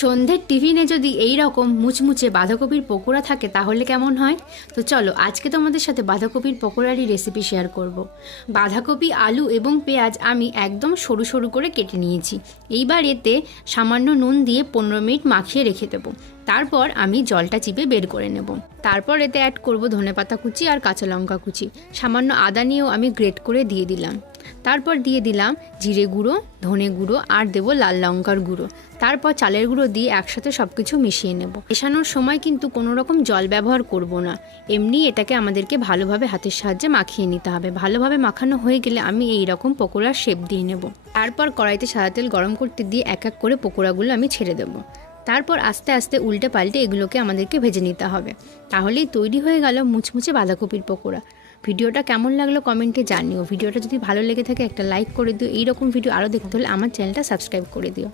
সন্ধ্যের টিফিনে যদি এই রকম মুচমুচে বাঁধাকপির পকোড়া থাকে তাহলে কেমন হয়। তো চলো আজকে তোমাদের সাথে বাঁধাকপির পকোড়ারই রেসিপি শেয়ার করব। বাঁধাকপি, আলু এবং পেঁয়াজ আমি একদম সরু সরু করে কেটে নিয়েছি। এইবার এতে সামান্য নুন দিয়ে 15 মিনিট মাখিয়ে রেখে দেবো। তারপর আমি জলটা চিপে বের করে নেব। তারপর এতে অ্যাড করব ধনেপাতা কুচি আর কাঁচা লঙ্কা কুচি। সামান্য আদা নিয়েও আমি গ্রেট করে দিয়ে দিলাম। তারপর দিয়ে দিলাম জিরে গুঁড়ো, ধনে গুঁড়ো আর দেবো লাল লঙ্কার গুঁড়ো। তারপর চালের গুঁড়ো দিয়ে একসাথে সব কিছু মিশিয়ে নেব। মেশানোর সময় কিন্তু কোনো রকম জল ব্যবহার করব না, এমনি এটাকে আমাদেরকে ভালোভাবে হাতের সাহায্যে মাখিয়ে নিতে হবে। ভালোভাবে মাখানো হয়ে গেলে আমি এই রকম পকোড়ার শেপ দিয়ে নেব। তারপর কড়াইতে সাদা তেল গরম করতে দিয়ে এক এক করে পকোড়াগুলো আমি ছেড়ে দেবো। তারপর আস্তে আস্তে উল্টে পাল্টে এগুলোকে আমাদেরকে ভেজে নিতে হবে। তাহলেই তৈরি হয়ে গেল মুচমুচে বাঁধাকপির পকোড়া। ভিডিওটা কেমন লাগলো কমেন্টে জানিও। ভিডিওটা যদি ভালো লেগে থাকে একটা লাইক করে দিও। এইরকম ভিডিও আরও দেখতে হলে আমার চ্যানেলটা সাবস্ক্রাইব করে দিও।